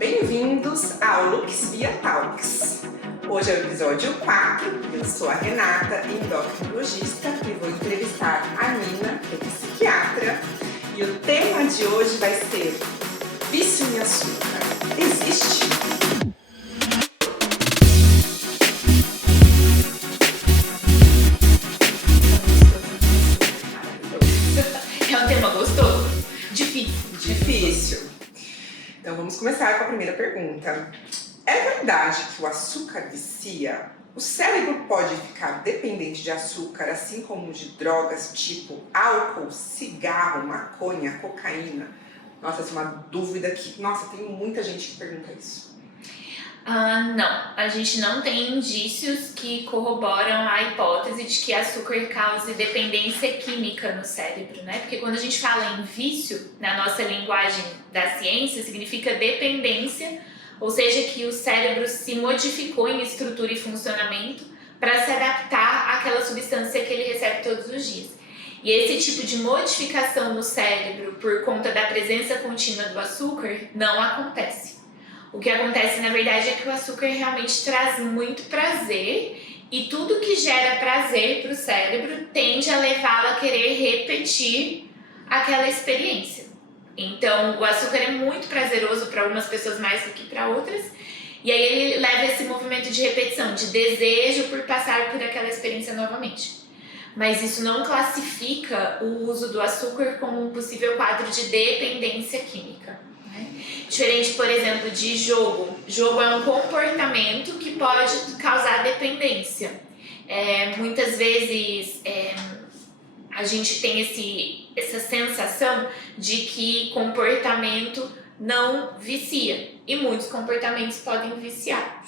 Bem-vindos ao Lux Via Talks. Hoje é o episódio 4, eu sou a Renata, endocrinologista, e vou entrevistar a Nina, que é psiquiatra, e o tema de hoje vai ser: vício em açúcar existe? É um tema gostoso? Difícil. Então vamos começar com a primeira pergunta. É verdade que o açúcar vicia? O cérebro pode ficar dependente de açúcar, assim como de drogas tipo álcool, cigarro, maconha, cocaína? Nossa, essa é uma dúvida que... Nossa, tem muita gente que pergunta isso. Não, a gente não tem indícios que corroboram a hipótese de que açúcar cause dependência química no cérebro, né? Porque quando a gente fala em vício, na nossa linguagem da ciência, significa dependência, ou seja, que o cérebro se modificou em estrutura e funcionamento para se adaptar àquela substância que ele recebe todos os dias. E esse tipo de modificação no cérebro por conta da presença contínua do açúcar não acontece. O que acontece, na verdade, é que o açúcar realmente traz muito prazer e tudo que gera prazer para o cérebro tende a levá-lo a querer repetir aquela experiência. Então, o açúcar é muito prazeroso para algumas pessoas mais do que para outras, e aí ele leva esse movimento de repetição, de desejo por passar por aquela experiência novamente. Mas isso não classifica o uso do açúcar como um possível quadro de dependência química. Diferente, por exemplo, de jogo. Jogo é um comportamento que pode causar dependência. Muitas vezes a gente tem essa sensação de que comportamento não vicia. E muitos comportamentos podem viciar.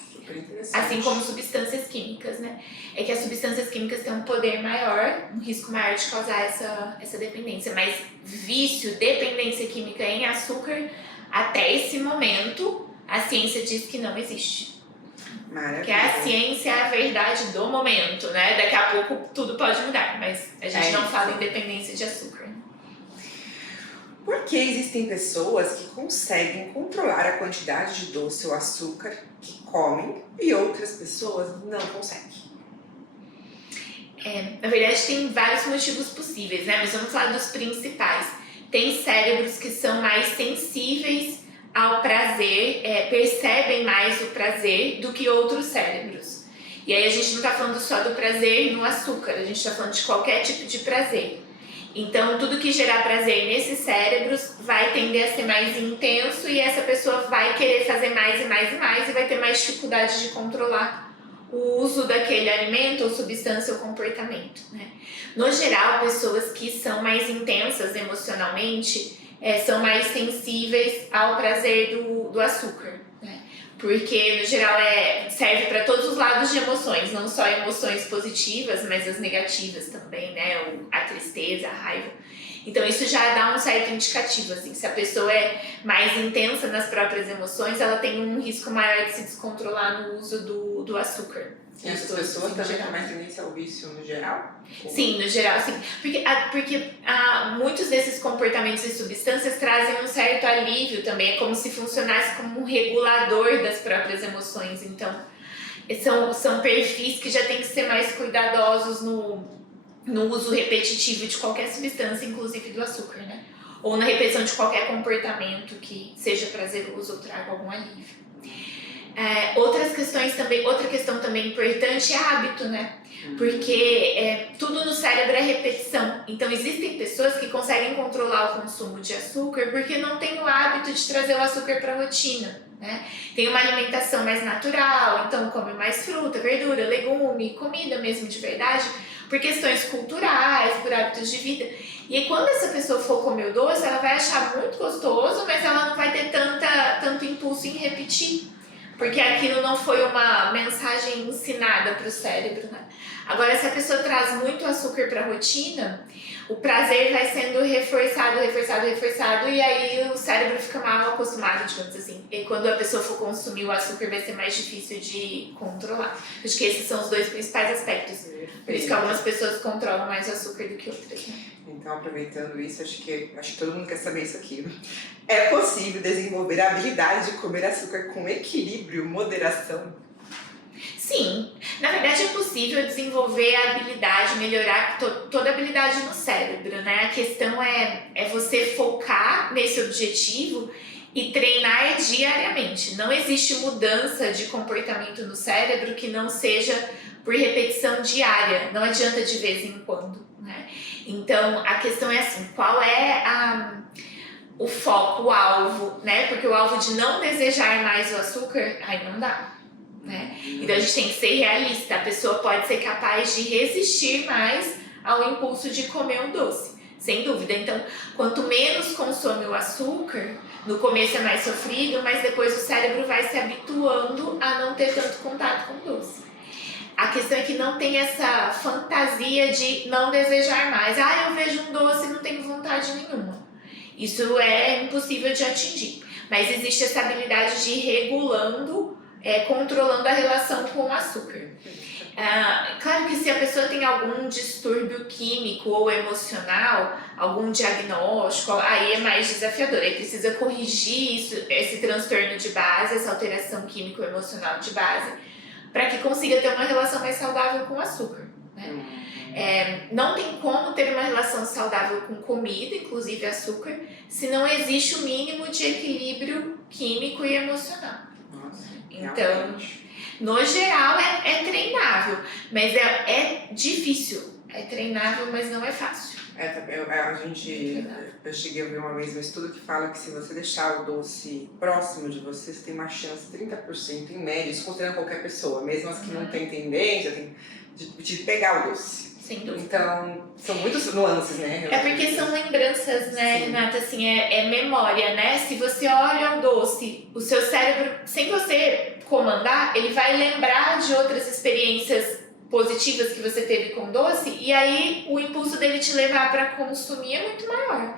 Assim como substâncias químicas, né? É que as substâncias químicas têm um poder maior, um risco maior de causar essa dependência. Mas vício, dependência química em açúcar, até esse momento, a ciência diz que não existe. Maravilha. Que a ciência é a verdade do momento, né? Daqui a pouco tudo pode mudar, mas a gente não fala em dependência de açúcar. Por que existem pessoas que conseguem controlar a quantidade de doce ou açúcar que comem e outras pessoas não conseguem? Na verdade, tem vários motivos possíveis, né? Mas vamos falar dos principais. Tem cérebros que são mais sensíveis ao prazer, percebem mais o prazer do que outros cérebros. E aí a gente não está falando só do prazer no açúcar, a gente está falando de qualquer tipo de prazer. Então, tudo que gerar prazer nesses cérebros vai tender a ser mais intenso e essa pessoa vai querer fazer mais e mais e mais e vai ter mais dificuldade de controlar o uso daquele alimento ou substância ou comportamento, né? No geral, pessoas que são mais intensas emocionalmente são mais sensíveis ao prazer do açúcar, né? Porque, no geral, serve para todos os lados de emoções, não só emoções positivas, mas as negativas também, né? A tristeza, a raiva. Então, isso já dá um certo indicativo, assim, se a pessoa é mais intensa nas próprias emoções, ela tem um risco maior de se descontrolar no uso do açúcar. E essas pessoas também têm mais tendência ao vício no geral? Sim, no geral, sim. Porque muitos desses comportamentos e substâncias trazem um certo alívio também. É como se funcionasse como um regulador das próprias emoções. Então, são perfis que já tem que ser mais cuidadosos no uso repetitivo de qualquer substância, inclusive do açúcar, né? Ou na repetição de qualquer comportamento que seja prazeroso ou traga algum alívio. Outra questão também importante é hábito, né? Porque tudo no cérebro é repetição. Então, existem pessoas que conseguem controlar o consumo de açúcar porque não têm o hábito de trazer o açúcar para a rotina, né? Tem uma alimentação mais natural, então come mais fruta, verdura, legume, comida mesmo de verdade, por questões culturais, por hábitos de vida. E aí, quando essa pessoa for comer o doce, ela vai achar muito gostoso, mas ela não vai ter tanto impulso em repetir. Porque aquilo não foi uma mensagem ensinada para o cérebro, né? Agora, se a pessoa traz muito açúcar para a rotina, o prazer vai sendo reforçado, reforçado, reforçado, e aí o cérebro fica mal acostumado, digamos assim. E quando a pessoa for consumir o açúcar, vai ser mais difícil de controlar. Acho que esses são os dois principais aspectos. Por isso que algumas pessoas controlam mais o açúcar do que outras, né? Então, aproveitando isso, acho que todo mundo quer saber isso aqui. É possível desenvolver a habilidade de comer açúcar com equilíbrio, moderação? Sim, na verdade é possível desenvolver a habilidade, melhorar toda a habilidade no cérebro, né? A questão é você focar nesse objetivo e treinar diariamente. Não existe mudança de comportamento no cérebro que não seja por repetição diária, não adianta de vez em quando, né? Então a questão é assim, qual é o foco, o alvo, né? Porque o alvo de não desejar mais o açúcar, aí não dá. Né? Então a gente tem que ser realista, a pessoa pode ser capaz de resistir mais ao impulso de comer um doce, sem dúvida. Então, quanto menos consome o açúcar, no começo é mais sofrido, mas depois o cérebro vai se habituando a não ter tanto contato com o doce. A questão é que não tem essa fantasia de não desejar mais. Ah, eu vejo um doce e não tenho vontade nenhuma. Isso é impossível de atingir, mas existe essa habilidade de ir regulando, controlando a relação com o açúcar. Claro que se a pessoa tem algum distúrbio químico ou emocional, algum diagnóstico, aí é mais desafiador. Aí precisa corrigir isso, esse transtorno de base, essa alteração químico-emocional de base, para que consiga ter uma relação mais saudável com o açúcar. Né? Não tem como ter uma relação saudável com comida, inclusive açúcar, se não existe o mínimo de equilíbrio químico e emocional. Então, no geral é treinável, mas é difícil. É treinável, mas não é fácil. Eu cheguei a ver uma vez um estudo que fala que se você deixar o doce próximo de você, você tem uma chance de 30% em média, isso considerando qualquer pessoa, mesmo as que não têm tendência, de pegar o doce. Sem dúvida. Então, são muitas nuances, né? É porque são lembranças, né, Renata? Assim, é memória, né? Se você olha o doce, o seu cérebro, sem você comandar, ele vai lembrar de outras experiências positivas que você teve com doce, e aí o impulso dele te levar para consumir é muito maior.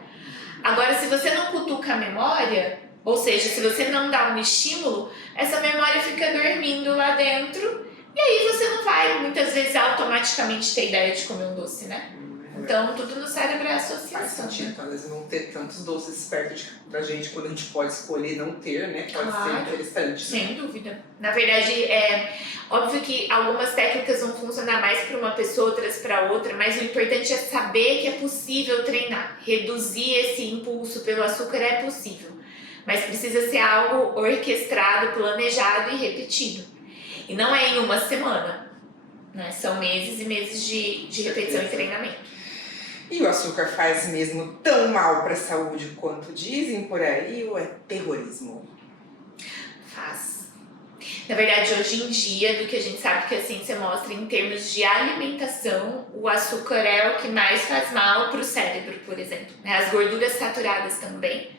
Agora, se você não cutuca a memória, ou seja, se você não dá um estímulo, essa memória fica dormindo lá dentro. E aí você não vai, muitas vezes, automaticamente ter ideia de comer um doce, né? Então, tudo no cérebro é associação. Faz sentido, então, às vezes não ter tantos doces perto da gente, quando a gente pode escolher não ter, né? Pode ser interessante. Sem dúvida. Na verdade, é óbvio que algumas técnicas vão funcionar mais para uma pessoa, outras para outra, mas o importante é saber que é possível treinar. Reduzir esse impulso pelo açúcar é possível, mas precisa ser algo orquestrado, planejado e repetido. E não é em uma semana, né? São meses e meses de repetição e treinamento. E o açúcar faz mesmo tão mal para a saúde quanto dizem por aí, ou é terrorismo? Faz. Na verdade, hoje em dia, do que a gente sabe que a ciência mostra em termos de alimentação, o açúcar é o que mais faz mal para o cérebro, por exemplo. As gorduras saturadas também.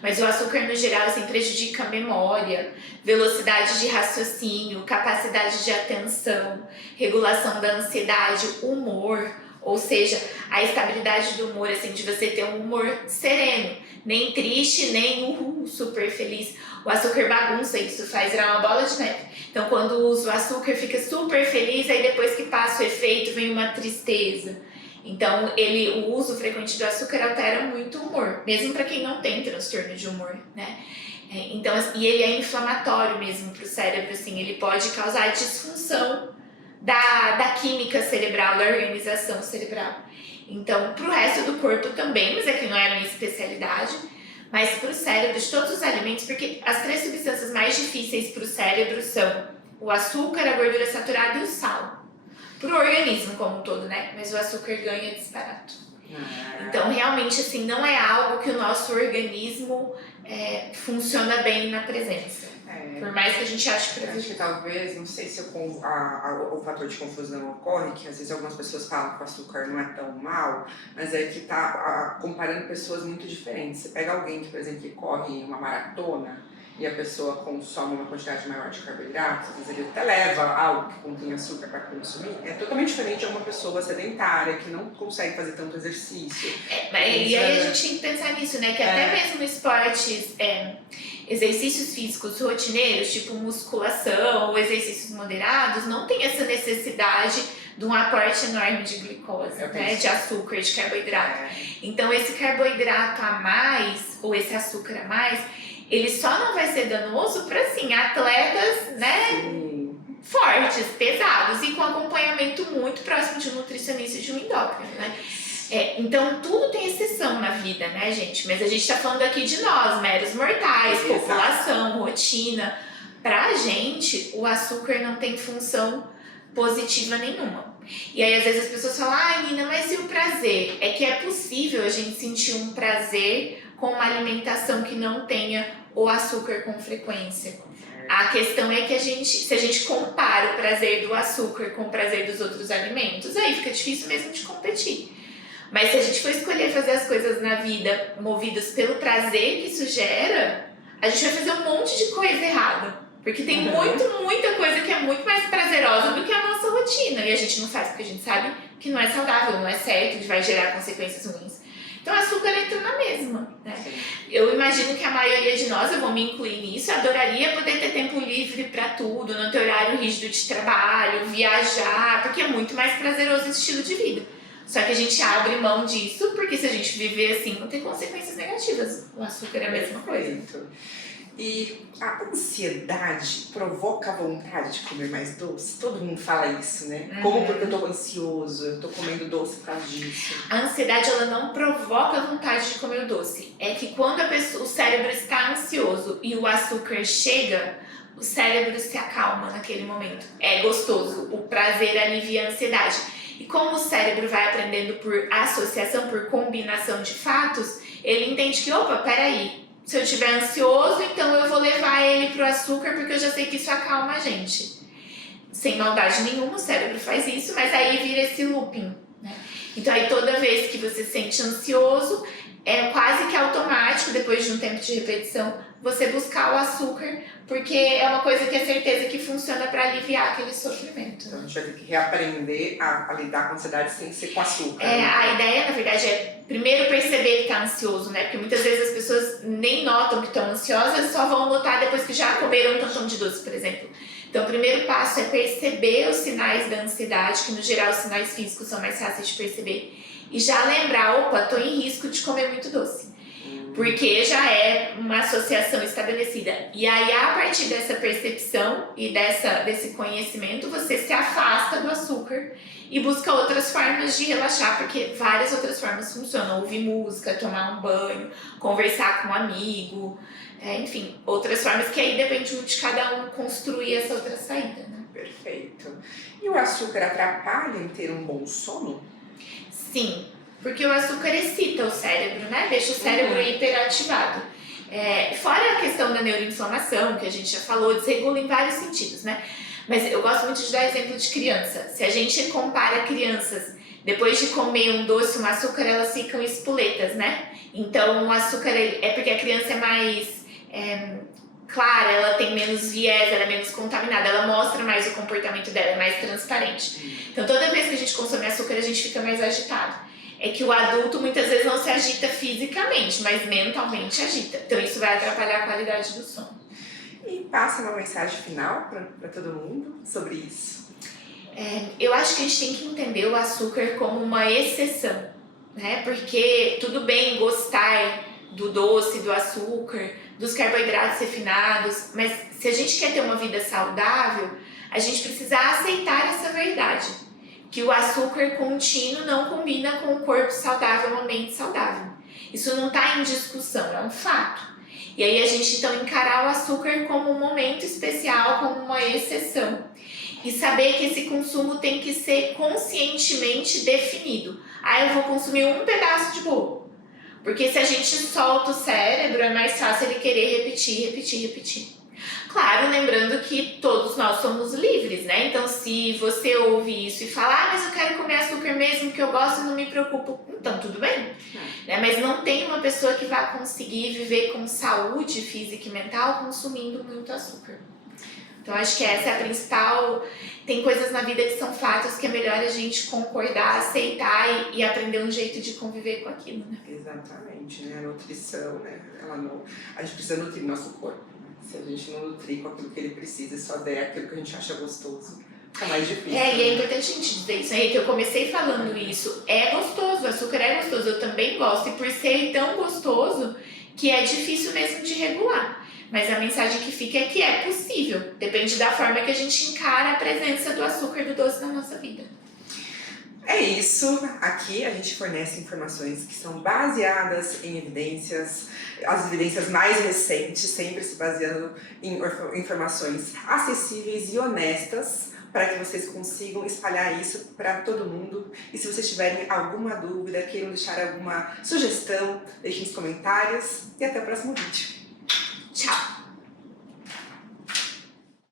Mas o açúcar, no geral, assim, prejudica a memória, velocidade de raciocínio, capacidade de atenção, regulação da ansiedade, humor, ou seja, a estabilidade do humor, assim, de você ter um humor sereno, nem triste, nem super feliz. O açúcar bagunça isso, faz virar uma bola de neve. Então, quando usa o açúcar, fica super feliz, aí depois que passa o efeito, vem uma tristeza. Então, o uso frequente do açúcar altera muito o humor, mesmo para quem não tem transtorno de humor, né? Então, e ele é inflamatório mesmo para o cérebro, assim, ele pode causar disfunção da química cerebral, da organização cerebral. Então, para o resto do corpo também, mas aqui não é a minha especialidade, mas para o cérebro, de todos os alimentos, porque as 3 substâncias mais difíceis para o cérebro são o açúcar, a gordura saturada e o sal. Pro organismo como um todo, né? Mas o açúcar ganha disparado. Então, realmente, assim, não é algo que o nosso organismo funciona bem na presença. Por mais que a gente ache que... Acho que talvez, não sei se o fator de confusão ocorre, que às vezes algumas pessoas falam que o açúcar não é tão mal, mas é que tá comparando pessoas muito diferentes. Você pega alguém que, por exemplo, que corre uma maratona, e a pessoa consome uma quantidade maior de carboidratos, às vezes ele até leva algo que contém açúcar para consumir, é totalmente diferente de uma pessoa sedentária que não consegue fazer tanto exercício. E aí a gente tem que pensar nisso, né? Que até mesmo esportes, exercícios físicos rotineiros, tipo musculação ou exercícios moderados, não tem essa necessidade de um aporte enorme de glicose, né? De açúcar, de carboidrato. Então esse carboidrato a mais, ou esse açúcar a mais, ele só não vai ser danoso para, assim, atletas, né? Sim. Fortes, pesados e com acompanhamento muito próximo de um nutricionista e de um endócrino, né? Então tudo tem exceção na vida, né, gente? Mas a gente tá falando aqui de nós, meros mortais, população, rotina. Pra gente, o açúcar não tem função positiva nenhuma. E aí às vezes as pessoas falam, Nina, mas e o prazer? É que é possível a gente sentir um prazer com uma alimentação que não tenha o açúcar com frequência. A questão é que se a gente compara o prazer do açúcar com o prazer dos outros alimentos, aí fica difícil mesmo de competir. Mas se a gente for escolher fazer as coisas na vida movidas pelo prazer que isso gera, a gente vai fazer um monte de coisa errada. Porque tem muita coisa que é muito mais prazerosa do que a nossa rotina. E a gente não faz porque a gente sabe que não é saudável, não é certo, que vai gerar consequências ruins. Então o açúcar entra na mesma, né? Eu imagino que a maioria de nós, eu vou me incluir nisso, adoraria poder ter tempo livre para tudo, não ter horário rígido de trabalho, viajar, porque é muito mais prazeroso esse estilo de vida. Só que a gente abre mão disso, porque se a gente viver assim, não tem consequências negativas. O açúcar é a mesma coisa. E a ansiedade provoca a vontade de comer mais doce? Todo mundo fala isso, né? Como porque eu tô ansioso, eu tô comendo doce por causa disso. A ansiedade, ela não provoca a vontade de comer o doce. É que quando o cérebro está ansioso e o açúcar chega, o cérebro se acalma naquele momento. É gostoso, o prazer alivia a ansiedade. E como o cérebro vai aprendendo por associação, por combinação de fatos, ele entende que, opa, peraí, se eu estiver ansioso, então eu vou levar ele pro açúcar porque eu já sei que isso acalma a gente. Sem maldade nenhuma, o cérebro faz isso, mas aí vira esse looping, né? Então aí toda vez que você se sente ansioso, é quase que automático, depois de um tempo de repetição, você buscar o açúcar, porque é uma coisa que é certeza que funciona para aliviar aquele sofrimento. Então a gente vai ter que reaprender a lidar com a ansiedade sem ser com açúcar. A ideia, na verdade, é primeiro perceber que tá ansioso, né? Porque muitas vezes as pessoas nem notam que estão ansiosas, só vão notar depois que já comeram um tantão de doce, por exemplo. Então o primeiro passo é perceber os sinais da ansiedade, que no geral os sinais físicos são mais fáceis de perceber, e já lembrar, opa, tô em risco de comer muito doce. Porque já é uma associação estabelecida. E aí, a partir dessa percepção e desse conhecimento, você se afasta do açúcar e busca outras formas de relaxar, porque várias outras formas funcionam. Ouvir música, tomar um banho, conversar com um amigo, enfim, outras formas que aí depende muito de cada um construir essa outra saída, né? Perfeito. E o açúcar atrapalha em ter um bom sono? Sim. Porque o açúcar excita o cérebro, né? Deixa o cérebro hiperativado. Fora a questão da neuroinflamação, que a gente já falou, desregula em vários sentidos, né? Mas eu gosto muito de dar exemplo de criança. Se a gente compara crianças, depois de comer um doce, um açúcar, elas ficam espoletas, né? Então o açúcar é porque a criança é mais clara, ela tem menos viés, ela é menos contaminada, ela mostra mais o comportamento dela, é mais transparente. Então toda vez que a gente consome açúcar, a gente fica mais agitado. É que o adulto muitas vezes não se agita fisicamente, mas mentalmente agita. Então isso vai atrapalhar a qualidade do sono. E passa uma mensagem final para todo mundo sobre isso? Eu acho que a gente tem que entender o açúcar como uma exceção, né? Porque tudo bem gostar do doce, do açúcar, dos carboidratos refinados, mas se a gente quer ter uma vida saudável, a gente precisa aceitar essa verdade. Que o açúcar contínuo não combina com o corpo saudável, uma mente saudável. Isso não está em discussão, é um fato. E aí a gente então encarar o açúcar como um momento especial, como uma exceção. E saber que esse consumo tem que ser conscientemente definido. Eu vou consumir um pedaço de bolo. Porque se a gente solta o cérebro, é mais fácil ele querer repetir. Claro, lembrando que todos nós somos livres, né? Então, se você ouve isso e fala, mas eu quero comer açúcar mesmo, que eu gosto e não me preocupo, então tudo bem. Né? Mas não tem uma pessoa que vá conseguir viver com saúde física e mental consumindo muito açúcar. Então, acho que essa é a principal. Tem coisas na vida que são fatos que é melhor a gente concordar, aceitar e aprender um jeito de conviver com aquilo, né? Exatamente, né? A nutrição, né? A gente precisa nutrir nosso corpo. Se a gente não nutrir com aquilo que ele precisa, só der aquilo que a gente acha gostoso, fica mais difícil. E é importante a gente dizer isso aí, que eu comecei falando isso. É gostoso, o açúcar é gostoso, eu também gosto. E por ser tão gostoso, que é difícil mesmo de regular. Mas a mensagem que fica é que é possível. Depende da forma que a gente encara a presença do açúcar e do doce na nossa vida. É isso. Aqui a gente fornece informações que são baseadas em evidências, as evidências mais recentes, sempre se baseando em informações acessíveis e honestas, para que vocês consigam espalhar isso para todo mundo. E se vocês tiverem alguma dúvida, queiram deixar alguma sugestão, deixem nos comentários e até o próximo vídeo. Tchau!